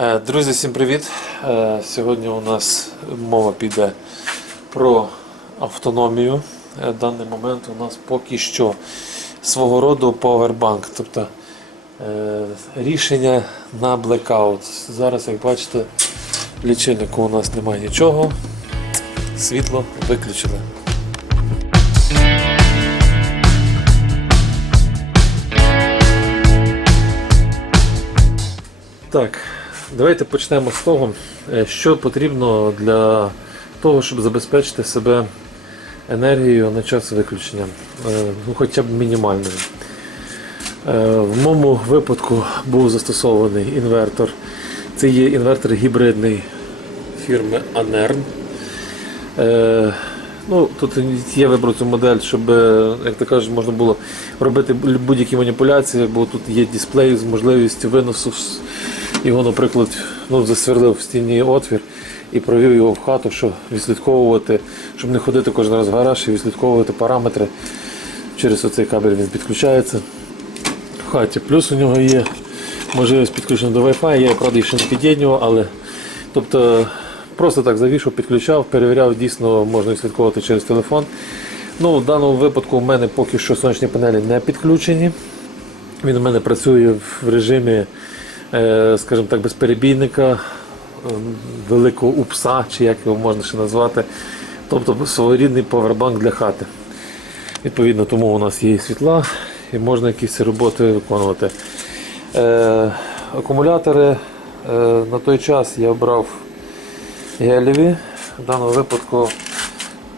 Е, Друзі, всім привіт! Е, Сьогодні у нас мова піде про автономію. Е, В даний момент у нас поки що свого роду повербанк, тобто рішення на блекаут. Зараз, як бачите, в лічильнику у нас немає нічого. Світло виключили. Так, давайте почнемо з того, е, що потрібно для того, щоб забезпечити себе енергією на час виключення, Е, ну, хоча б мінімальною. Е, В моєму випадку був застосований інвертор. Це є інвертор гібридний фірми Anern. Ну, тут я вибрав цю модель, щоб, як ти кажеш, можна було робити будь-які маніпуляції, бо тут є дисплей з можливістю виносу його, наприклад, ну, засверлив в стіні отвір і провів його в хату, щоб відслідковувати, щоб не ходити кожен раз в гараж і відслідковувати параметри. Через оцей кабель він підключається в хаті. Плюс у нього є можливість підключення до Wi-Fi. Я правда ще не під'єднював, але тобто просто так завішав, підключав, перевіряв, дійсно можна відслідковувати через телефон. Ну, в даному випадку в мене поки що сонячні панелі не підключені. Він у мене працює в режимі, скажімо так, безперебійника, е, великого упса, чи як його можна ще назвати. Тобто своєрідний повербанк для хати. Відповідно, тому у нас є і світла і можна якісь роботи виконувати. Е, акумулятори е, на той час я обрав гелєві. В даному випадку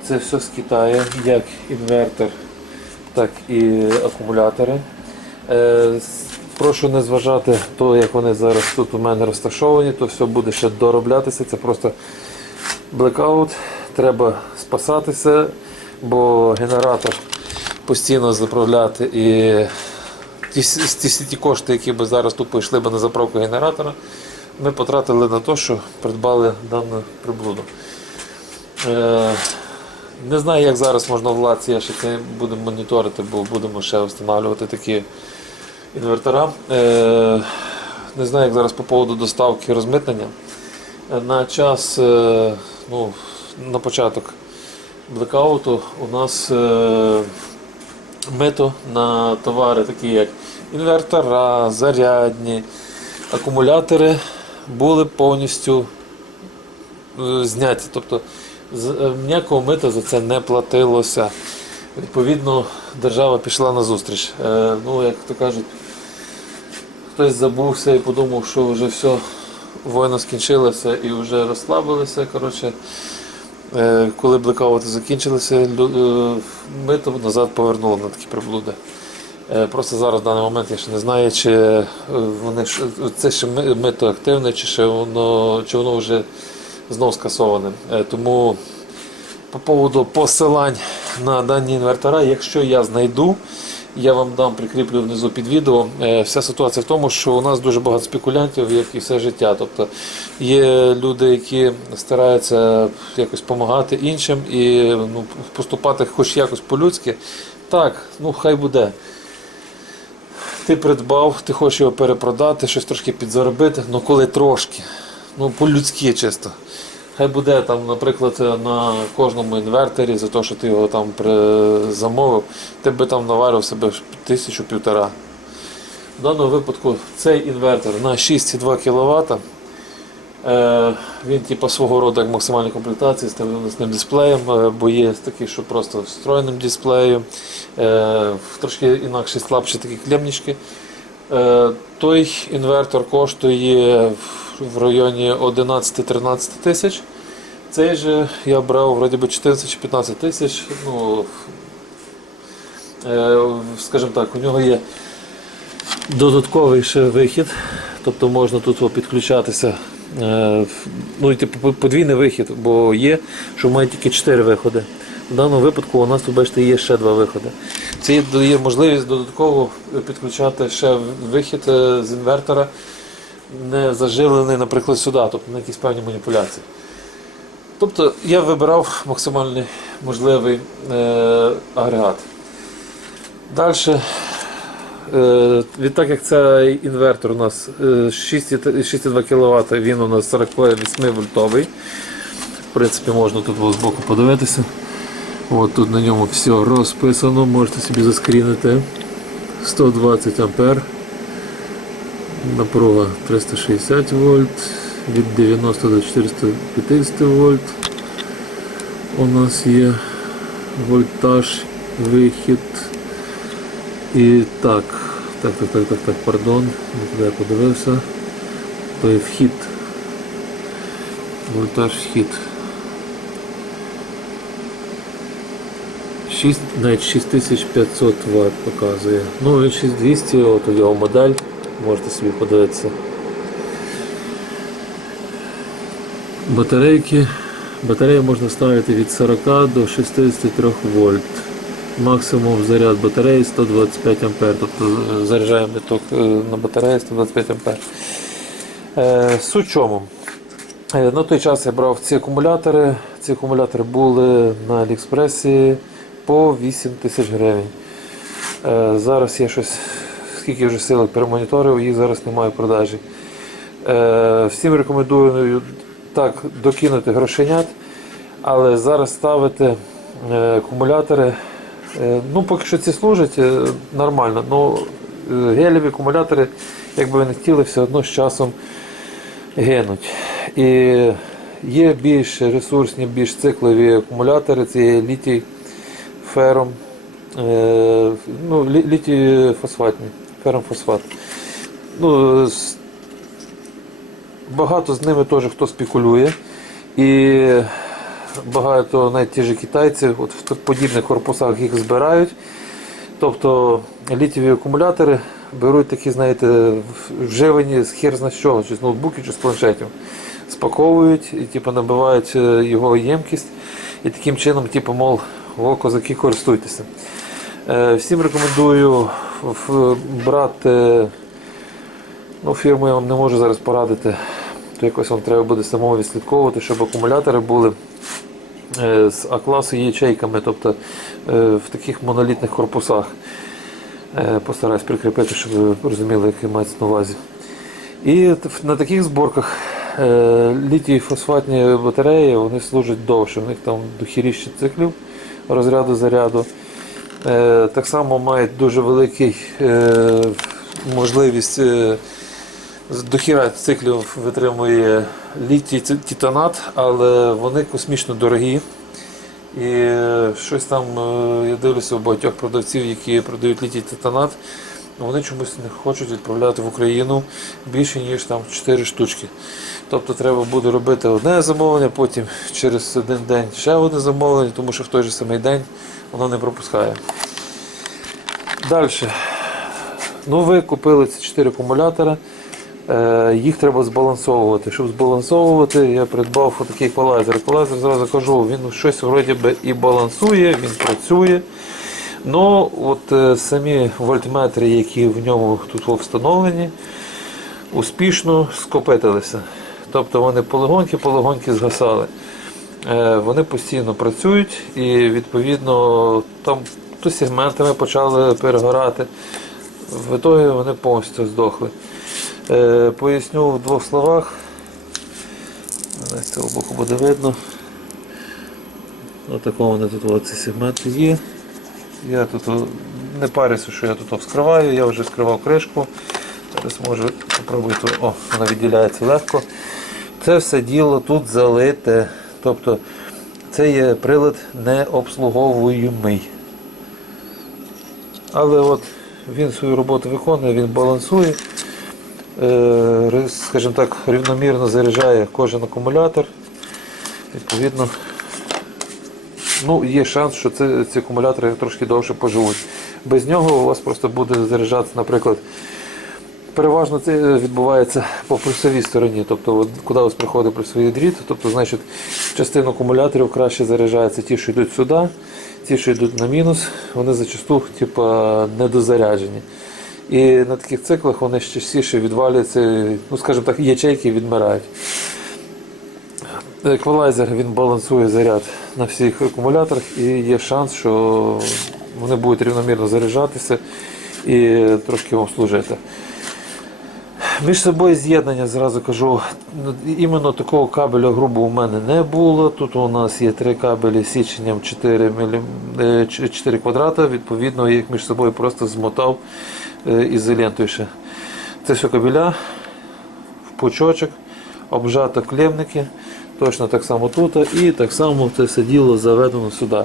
це все з Китаю, як інвертор, так і акумулятори. Е, Прошу не зважати то, як вони зараз тут у мене розташовані, то все буде ще дороблятися. Це просто блекаут. Треба спасатися, бо генератор постійно заправляти і ті, ті, ті кошти, які би зараз тут пішли б на заправку генератора, ми потратили на те, що придбали дану приблуду. Е, не знаю, як зараз можна владці, я ще це будемо моніторити, бо будемо ще встановлювати такі інвертора. Е, не знаю, як зараз по поводу доставки розмитнення. На час, е, ну, на початок блекауту у нас е, мито на товари, такі як інвертора, зарядні, акумулятори були повністю зняті. Тобто ніякого мита за це не платилося. Відповідно, держава пішла на зустріч. Ну, як то кажуть, хтось забувся і подумав, що вже все, війна скінчилася і вже розслабилися. Коротше, Е, коли блекаути закінчилися, е, мито назад повернуло на такі приблуди. Е, Просто зараз в даний момент я ще не знаю, чи вони це ще мито активне, чи ще воно, чи воно вже знов скасоване. Тому по поводу посилань на дані інвертора, якщо я знайду, я вам дам прикріплю внизу під відео. Е, Вся ситуація в тому, що у нас дуже багато спекулянтів, як і все життя. Тобто є люди, які стараються якось допомагати іншим і ну, поступати хоч якось по-людськи. Так, ну хай буде. Ти придбав, ти хочеш його перепродати, щось трошки підзаробити, ну коли трошки. Ну, по-людськи чисто. Хай буде там, наприклад, на кожному інверторі за те, що ти його там замовив, ти би там наварив себе тисячу півтора. В даному випадку цей інвертор на 6,2 кВт. Е, він типу, свого роду як максимальної комплектації з ним дисплеєм, е, бо є такі, що просто встроєним дисплеєм, е, трошки інакші слабші такі клемнички. Той інвертор коштує в- районі 11-13 тисяч. Цей же я брав вроді би 14 чи 15 тисяч. Ну, е, скажімо так, у нього є додатковий ще вихід, тобто можна тут підключатися. е, Ну типу подвійний вихід, бо є, що має тільки 4 виходи. В даному випадку у нас тут бачите є ще два виходи. Це дає можливість додатково підключати ще вихід е, з інвертора, не заживлений, наприклад, сюди, тобто на якісь певні маніпуляції. Тобто я вибирав максимальний можливий е, агрегат. Далі Е, Відтак як цей інвертор у нас е, 6,2 6,2 кВт, він у нас 48 вольтовий. В принципі, можна тут ось збоку подивитися. От тут на ньому все розписано, можете собі заскрінити. 120 ампер. Напруга 360 вольт, від 90 до 450 вольт. У нас є вольтаж, вихід. І так, так, так, так, так, так, пардон, не туди я подивився. То є вхід. Вольтаж вхід. 6, навіть 6500 Вт показує. Ну він 6200, от у його модель, можете собі подивитися. Батарейки. Батарею можна ставити від 40 до 63 вольт. Максимум заряд батареї 125 А. Тобто е, заряджаємо ток е, на батареї 125 А. Е, суть чому? На той час я брав ці акумулятори. Ці акумулятори були на Аліекспресі по 8 тисяч гривень. Зараз я щось, скільки вже силок перемоніторив, їх зараз немає в продажі. Е, Всім рекомендую так докинути грошенят, але зараз ставити е, акумулятори. е, Ну, поки що ці служать е, нормально. Ну, е, гелеві акумулятори, як би ви не хотіли, все одно з часом гинуть. І є більш ресурсні, більш циклові акумулятори, це є літій фером, е, ну, літій фосфатні, фером-фосфат. Ну, багато з ними теж хто спекулює. І багато навіть ті ж китайці от в подібних корпусах їх збирають. Тобто літіві акумулятори беруть такі, знаєте, вживані з хер з чого, чи з ноутбуків, чи з планшетів. Спаковують і типу, набивають е, його ємкість. І таким чином, типу, мов, о, козаки, користуйтеся. Е, Всім рекомендую брати Ну, фірму я вам не можу зараз порадити, то якось вам треба буде самому відслідковувати, щоб акумулятори були е, з А-класу ячейками, тобто е, в таких монолітних корпусах. Е, Постараюсь прикріпити, щоб ви розуміли, який мається на увазі. І на таких зборках літій фосфатні батареї вони служать довше, у них там дохіріще циклів розряду заряду. Е, Так само мають дуже великий е, можливість е, з- до хіра циклів витримує літій титанат, але вони космічно дорогі. І щось там, я дивлюся у багатьох продавців, які продають літій титанат, вони чомусь не хочуть відправляти в Україну більше, ніж там 4 штучки. Тобто треба буде робити одне замовлення, потім через один день ще одне замовлення, тому що в той же самий день воно не пропускає. Далі. Ну, ви купили ці 4 акумулятори. Е, їх треба збалансовувати. Щоб збалансовувати, я придбав такий еквалайзер. Еквалайзер, зразу кажу, він щось вроді би і балансує, він працює. Ну, от е, самі вольтметри, які в ньому тут встановлені, успішно скопитилися. Тобто вони полегоньки-полегоньки згасали. Е, Вони постійно працюють і відповідно там то сегментами почали перегорати. В ітогі вони повністю здохли. Е, Поясню в двох словах. З цього боку буде видно. Отакого вони тут ці сегменти є. Я тут не парюся, що я тут вскриваю, я вже вскривав кришку. Зараз можу спробувати. О, вона відділяється легко. Це все діло тут залите. Тобто це є прилад необслуговуємий. Але от він свою роботу виконує, він балансує, е, скажімо так, рівномірно заряджає кожен акумулятор. Відповідно, ну, є шанс, що це, ці акумулятори трошки довше поживуть. Без нього у вас просто буде заряджатися, наприклад, переважно це відбувається по плюсовій стороні. Тобто, куди вас приходить плюсовий дріт, тобто, значить, частину акумуляторів краще заряджаються ті, що йдуть сюди, ті, що йдуть на мінус, вони зачасту типу, недозаряджені. І на таких циклах вони частіше відвалюються, ну, скажімо так, ячейки відмирають. Еквалайзер він балансує заряд на всіх акумуляторах і є шанс, що вони будуть рівномірно заряджатися і трошки вам служити. Між собою з'єднання, зразу кажу, іменно такого кабеля грубо у мене не було. Тут у нас є три кабелі січенням 4, мілі... е, 4 квадрата. Відповідно, я їх між собою просто змотав е, ізолентою ще. Це все кабеля пучочок, обжато клемники. Точно так само тут, і так само це все діло заведено сюди.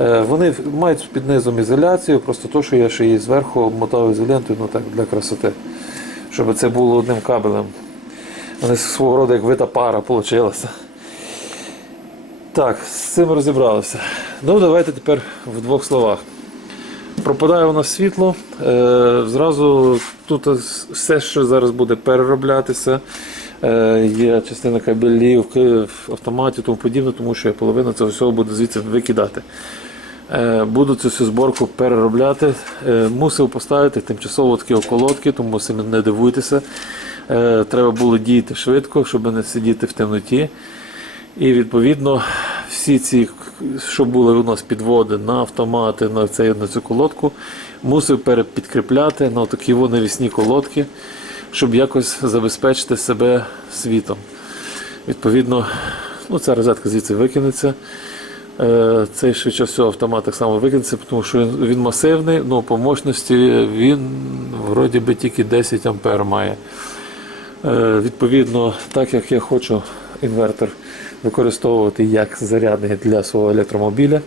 Е, Вони мають під низом ізоляцію, просто то, що я ще її зверху обмотав ізолентою, ну так, для красоти щоб це було одним кабелем. Вони свого роду як вита пара вийшла. Так, з цим розібралися. Ну, давайте тепер в двох словах. Пропадає у нас світло. Е, зразу тут все, що зараз буде перероблятися. Е, є частина кабелів, к- в автоматі тому подібне, тому що я половину цього всього буду звідси викидати. Е, Буду цю всю зборку переробляти. Е, Мусив поставити тимчасово такі околотки, тому не дивуйтеся. Треба було діяти швидко, щоб не сидіти в темноті. І відповідно всі ці, що були у нас підводи на автомати, на, цей, на цю колодку, мусив перепідкріпляти на такі навісні колодки, щоб якось забезпечити себе світом. Відповідно, ну, ця розетка звідси викинеться. Е, Цей швидше всього автомат так само викинеться, тому що він, масивний, ну по мощності він вроді би тільки 10 ампер має. Е, Відповідно, так як я хочу інвертор використовувати як зарядний для свого електромобіля,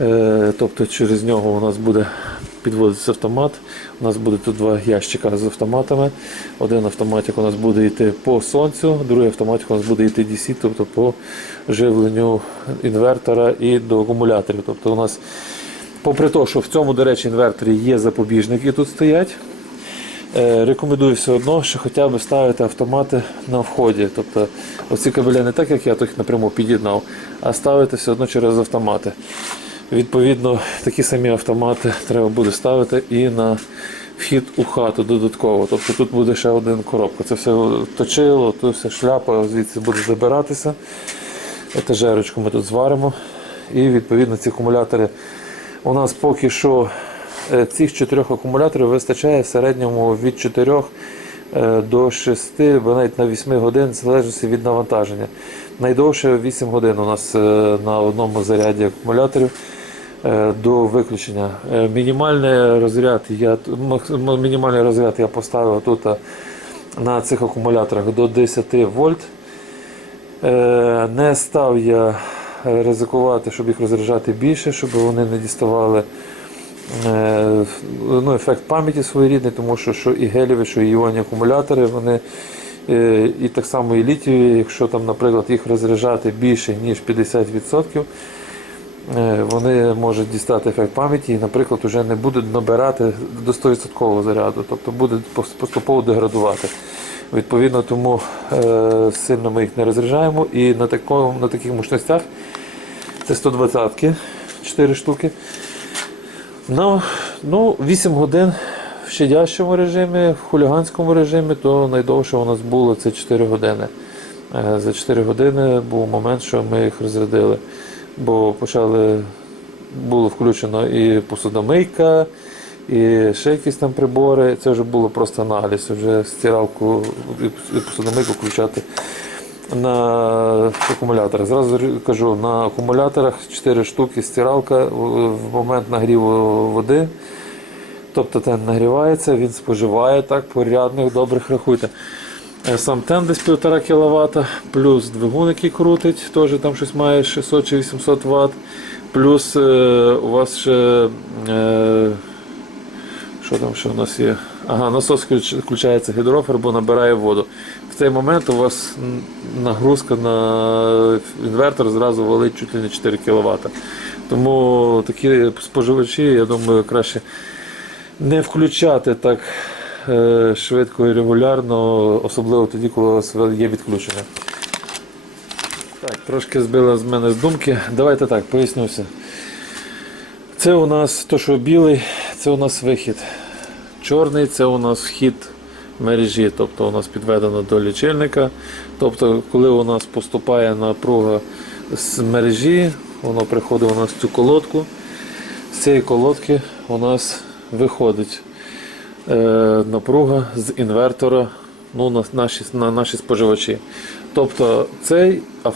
е, тобто через нього у нас буде підводитися автомат. У нас буде тут два ящика з автоматами. Один автоматик у нас буде йти по сонцю, другий автоматик у нас буде йти DC, тобто по живленню інвертора і до акумуляторів. Тобто у нас, попри те, що в цьому, до речі, інверторі є запобіжники тут стоять. Е, Рекомендую все одно, що хоча б ставити автомати на вході. Тобто оці кабеля не так, як я їх напряму під'єднав, а ставити все одно через автомати. Відповідно, такі самі автомати треба буде ставити і на вхід у хату додатково. Тобто тут буде ще один коробка. Це все точило, тут все шляпа звідси буде забиратися. Етажерочку ми тут зваримо. І відповідно ці акумулятори у нас поки що е, цих чотирьох акумуляторів вистачає в середньому від 4 е, до 6, бо навіть на 8 годин, в залежності від навантаження. Найдовше 8 годин у нас е, на одному заряді акумуляторів до виключення. Е, Мінімальний розряд я, мінімальний розряд я поставив тут е, на цих акумуляторах до 10 вольт. Е, Не став я е, ризикувати, щоб їх розряджати більше, щоб вони не діставали е, ну, ефект пам'яті своєрідний, тому що що і гелєві, що і іонні акумулятори, вони е, і так само і літієві, якщо там, наприклад, їх розряджати більше, ніж 50%, е, вони можуть дістати ефект пам'яті і, наприклад, вже не будуть набирати до 100% заряду, тобто буде поступово деградувати. Відповідно, тому е, сильно ми їх не розряджаємо і на, такому, на таких мощностях це 120-ки, 4 штуки. Ну, ну, 8 годин в щадящому режимі, в хуліганському режимі, то найдовше у нас було це 4 години. Е, За 4 години був момент, що ми їх розрядили, бо почали, було включено і посудомийка, і ще якісь там прибори. Це вже було просто наглість, вже стиралку і посудомийку включати на акумуляторах. Зразу кажу, на акумуляторах 4 штуки стиралка в в момент нагріву води. Тобто тен нагрівається, він споживає так порядних, добрих рахуйте. Сам тен десь 1,5 кВт, плюс двигун, який крутить, теж там щось має 600 чи 800 Вт. Плюс е, у вас ще е, що там ще у нас є? Ага, насос включається гідрофер, бо набирає воду. В цей момент у вас нагрузка на інвертор зразу валить чуть ли не 4 кВт. Тому такі споживачі, я думаю, краще не включати так швидко і регулярно, особливо тоді, коли у вас є відключення. Так, трошки збила з мене з думки. Давайте так, пояснюся. Це у нас то, що білий, це у нас вихід. Чорний це у нас вхід мережі, тобто у нас підведено до лічильника. Тобто, коли у нас поступає напруга з мережі, воно приходить у нас в цю колодку. З цієї колодки у нас виходить е, напруга з інвертора ну, на, наші, на наші споживачі. Тобто цей е,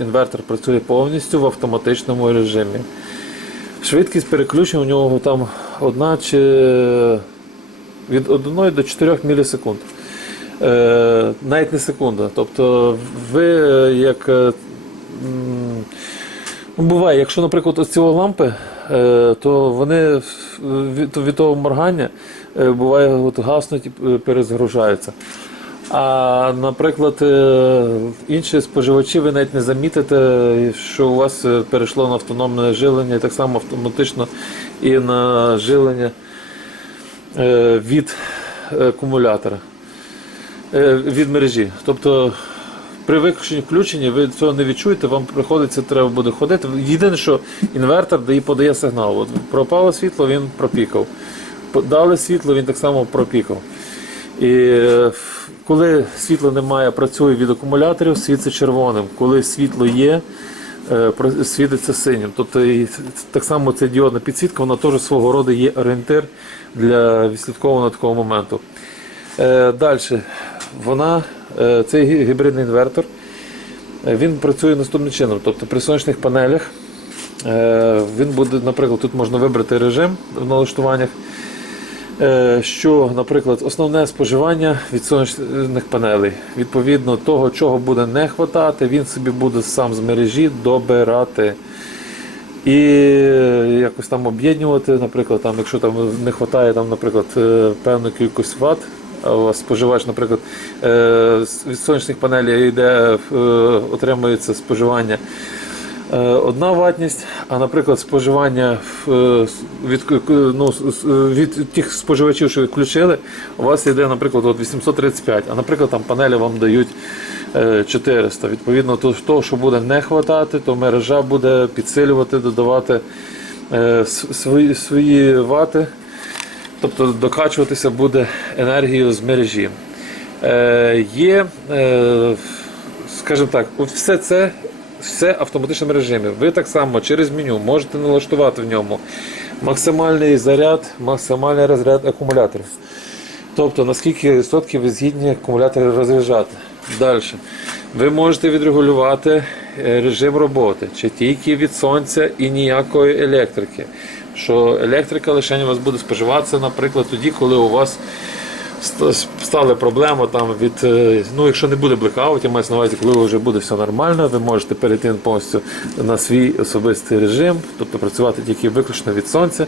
інвертор працює повністю в автоматичному режимі. Швидкість переключення у нього там одна чи від 1 до 4 мілісекунд. Е, навіть не секунда. Тобто ви е, як. е, Ну, буває, якщо, наприклад, ось ці лампи, е, то вони від, того моргання е, буває от гаснуть і е, перезагружаються. А, наприклад, е, інші споживачі ви навіть не замітите, що у вас е, перейшло на автономне жилення, і так само автоматично і на жилення е, від е, акумулятора, е, від мережі. Тобто при виключенні включенні ви цього не відчуєте, вам приходиться треба буде ходити. Єдине, що інвертор дає, подає сигнал. От пропало світло, він пропікав. Дали світло, він так само пропікав. І е, коли світла немає, працює від акумуляторів, світиться червоним. Коли світло є, е, світиться синім. Тобто і так само ця діодна підсвітка, вона теж свого роду є орієнтир для відслідковування такого моменту. Е, Далі, вона, цей гібридний інвертор, він працює наступним чином. Тобто при сонячних панелях він буде, наприклад, тут можна вибрати режим в налаштуваннях. Е, що, наприклад, основне споживання від сонячних панелей. Відповідно того, чого буде не хватати, він собі буде сам з мережі добирати. І якось там об'єднувати, наприклад, там, якщо там не вистачає, там, наприклад, е, певну кількість ватт, а у вас споживач, наприклад, е, від сонячних панелей йде, отримується споживання одна ватність, а, наприклад, споживання е, від, ну, від тих споживачів, що відключили, у вас йде, наприклад, от 835, а наприклад, там панелі вам дають е, 400. Відповідно, то, того, що буде не хватати, то мережа буде підсилювати, додавати е, свої, свої вати, тобто докачуватися буде енергією з мережі. Е, є, е, скажімо так, все це все в автоматичному режимі. Ви так само через меню можете налаштувати в ньому максимальний заряд, максимальний розряд акумуляторів. Тобто наскільки відсотків ви згідні акумулятори розряджати. Далі. Ви можете відрегулювати е, режим роботи, чи тільки від сонця і ніякої електрики. Що електрика лише у вас буде споживатися, наприклад, тоді, коли у вас стали проблеми там від, е, ну якщо не буде блекаутів, мається на увазі, коли вже буде все нормально, ви можете перейти повністю на свій особистий режим, тобто працювати тільки виключно від сонця.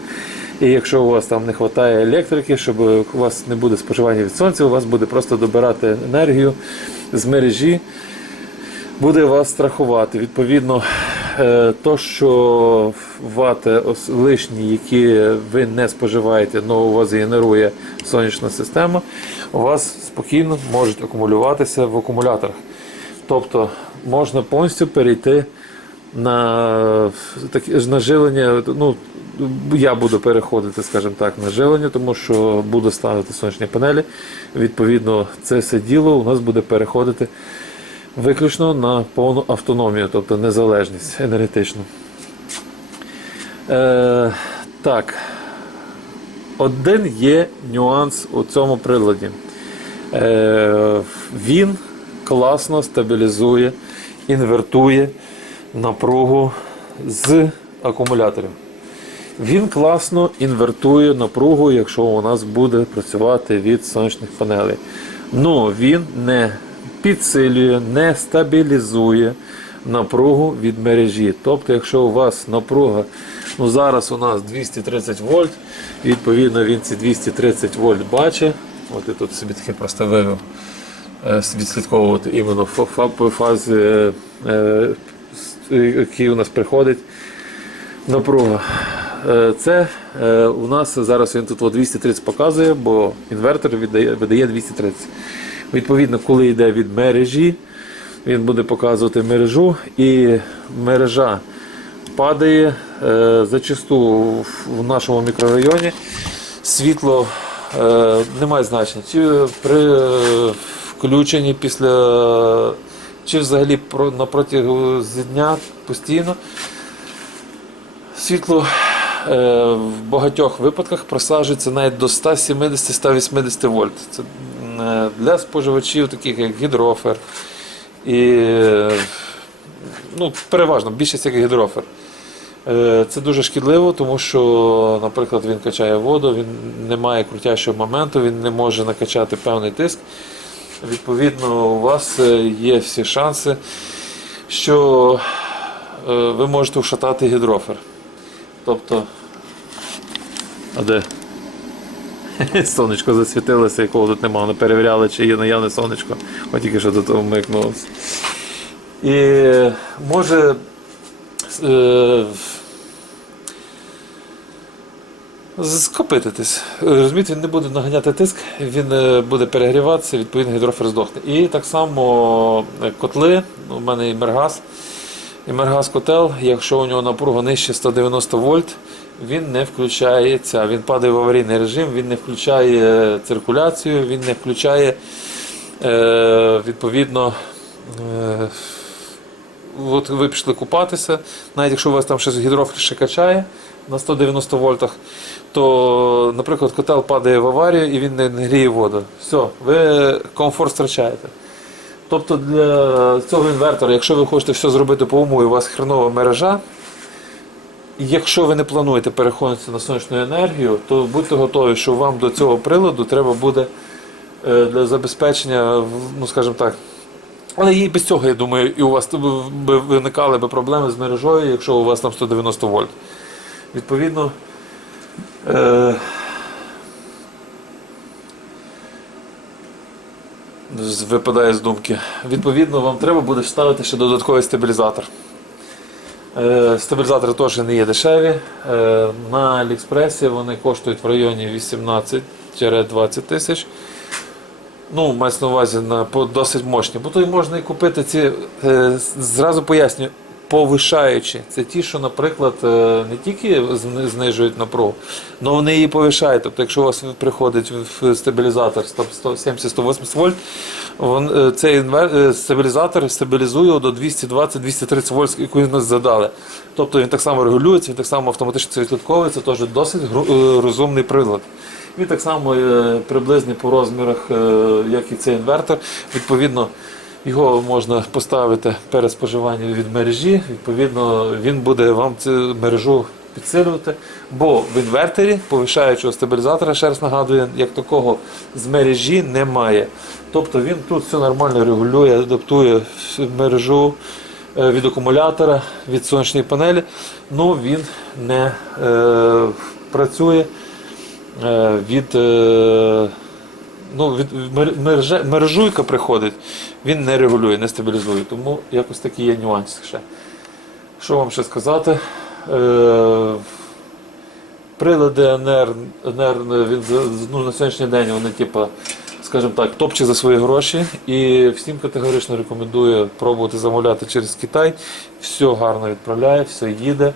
І якщо у вас там не вистачає електрики, щоб у вас не буде споживання від сонця, у вас буде просто добирати енергію з мережі буде вас страхувати. Відповідно, е, то, що вати лишні, які ви не споживаєте, але у вас генерує сонячна система, у вас спокійно можуть акумулюватися в акумуляторах. Тобто можна повністю перейти на на жилення. Ну, я буду переходити, скажімо так, на жилення, тому що буду ставити сонячні панелі. Відповідно, це все діло у нас буде переходити виключно на повну автономію, тобто незалежність енергетичну. Е, так. Один є нюанс у цьому приладі. Е, він класно стабілізує, інвертує напругу з акумуляторів. Він класно інвертує напругу, якщо у нас буде працювати від сонячних панелей. Ну він не підсилює, не стабілізує напругу від мережі. Тобто, якщо у вас напруга, ну зараз у нас 230 вольт, відповідно він ці 230 вольт бачить. От я тут собі таке просто вивів е, відслідковувати іменно фа- фа- по фазі, е, е, який у нас приходить напруга. Це у нас зараз він тут 230 показує, бо інвертор видає 230. Відповідно, коли йде від мережі, він буде показувати мережу, і мережа падає е, зачасту в- нашому мікрорайоні. Світло е, не має значення. Чи при е, включенні після, чи взагалі на протягом дня постійно світло в багатьох випадках просаджується навіть до 170-180 вольт. Це для споживачів, таких як гідрофер. І е, ну, переважно більшість як гідрофер. Е, Це дуже шкідливо, тому що, наприклад, він качає воду, він не має крутящого моменту, він не може накачати певний тиск. Відповідно, у вас е, є всі шанси, що е, ви можете вшатати гідрофер. Тобто. А де? Сонечко засвітилося, якого тут немає. Ми перевіряли, чи є наявне сонечко, от тільки що до того вмикнулося. І може е, скопититись. Розумієте, він не буде наганяти тиск, він е, буде перегріватися, відповідно гідрофер здохне. І так само е, котли, у мене і мергаз. І мергаз котел, якщо у нього напруга нижче 190 вольт, він не включається, він падає в аварійний режим, він не включає циркуляцію, він не включає е, відповідно. Е, от ви пішли купатися, навіть якщо у вас там щось гідрофіль ще качає на 190 вольтах, то, наприклад, котел падає в аварію і він не гріє воду. Все, ви комфорт втрачаєте. Тобто для цього інвертора, якщо ви хочете все зробити по уму і у вас хренова мережа, якщо ви не плануєте переходити на сонячну енергію, то будьте готові, що вам до цього приладу треба буде е, для забезпечення, ну скажімо так, але і без цього, я думаю, і у вас би виникали би проблеми з мережою, якщо у вас там 190 вольт. Відповідно, е, випадає з думки. Відповідно, вам треба буде ставити ще додатковий стабілізатор. Е, Стабілізатори теж не є дешеві. Е, На Аліекспресі вони коштують в районі 18-20 тисяч. Ну, мається на увазі на досить мощні. Бо то й можна і купити ці, е, зразу поясню, повишаючи. Це ті, що, наприклад, е, не тільки знижують напругу, але вони її повишають. Тобто, якщо у вас приходить стабілізатор 170-180 вольт, е, цей е, стабілізатор стабілізує до 220-230 вольт, яку він нас задали. Тобто він так само регулюється, він так само автоматично це відслідковує, це теж досить розумний прилад. Він так само приблизний по розмірах, як і цей інвертор. Відповідно, його можна поставити перед споживанням від мережі. Відповідно, він буде вам цю мережу підсилювати. Бо в інвертері повишаючого стабілізатора, ще раз нагадую, як такого з мережі немає. Тобто він тут все нормально регулює, адаптує мережу е, від акумулятора, від сонячної панелі. Ну він не е, працює е, від, е, ну, від мер- мережуйка приходить, він не регулює, не стабілізує. Тому якось такий є нюанс ще. Що вам ще сказати? Е, прилади НР, НР він, ну, на сьогоднішній день вони, типу, скажімо так, топче за свої гроші. І всім категорично рекомендую пробувати замовляти через Китай. Все гарно відправляє, все їде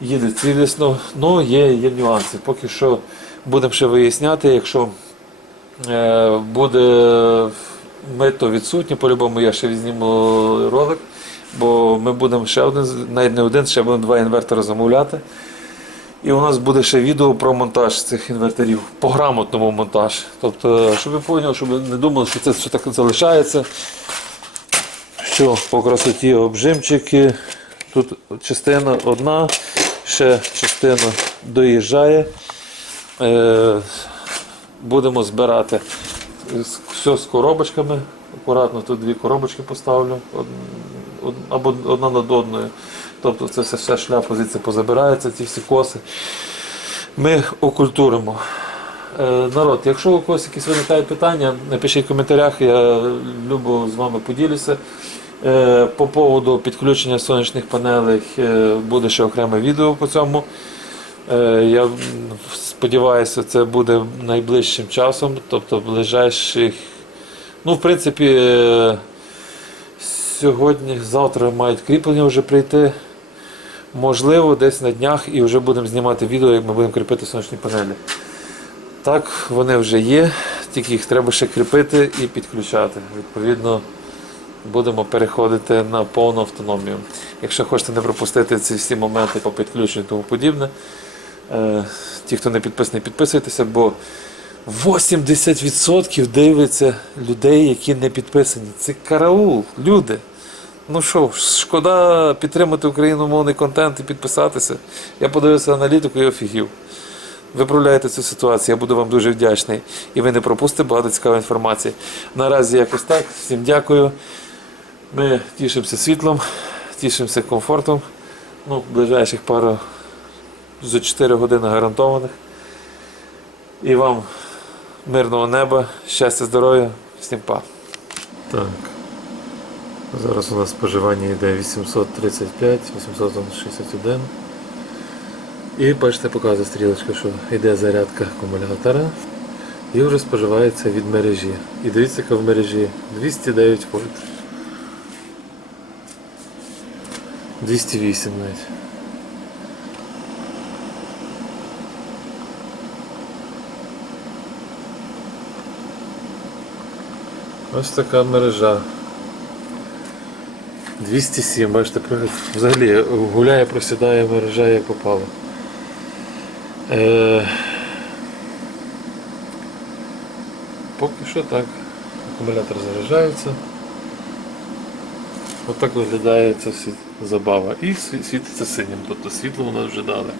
їде цілісно. Ну, є, є нюанси. Поки що будемо ще виясняти, якщо буде мито відсутнє, по-любому я ще візьму ролик, бо ми будемо ще один, навіть не один, ще будемо два інвертори замовляти. І у нас буде ще відео про монтаж цих інверторів, по грамотному монтаж. Тобто, щоб ви поняли, щоб ви не думали, що це все так залишається. Що по красоті обжимчики. Тут частина одна, ще частина доїжджає. Е, будемо збирати все з коробочками. Акуратно тут дві коробочки поставлю, або одна над одною. Тобто це все шляпа звідси позабирається, ці всі коси. Ми окультуримо. Е, Народ, якщо у когось якісь виникають питання, напишіть в коментарях, я любо з вами поділюся. Е, По поводу підключення сонячних панелей е, буде ще окреме відео по цьому. Е, Я сподіваюся, це буде найближчим часом, тобто ближайших. Ну, в принципі, е, сьогодні, завтра мають кріплення вже прийти. Можливо, десь на днях і вже будемо знімати відео, як ми будемо кріпити сонячні панелі. Так, вони вже є, тільки їх треба ще кріпити і підключати. Відповідно, будемо переходити на повну автономію. Якщо хочете не пропустити ці всі моменти по підключенню і тому подібне, ті, хто не підписаний, підписуйтеся, бо 80% дивиться людей, які не підписані. Це караул, люди. Ну що, шкода підтримати україномовний контент і підписатися. Я подивився аналітику і офігів. Виправляєте цю ситуацію, я буду вам дуже вдячний. І ви не пропустите багато цікавої інформації. Наразі якось так. Всім дякую. Ми тішимося світлом, тішимося комфортом. Ну, ближайших пару за 4 години гарантованих. І вам мирного неба, щастя, здоров'я, всім па. Так. Зараз у нас споживання йде 835, 861. І бачите, показує стрілочка, що йде зарядка акумулятора. І вже споживається від мережі. І дивіться, яка в мережі 209 вольт. 208 навіть. Ось така мережа. 207, бачите, взагалі гуляє, просідає мережа як попало. Е... Поки що так. Акумулятор заряджається. Отак виглядає ця забава. І світиться синім, тобто світло у нас вже дали.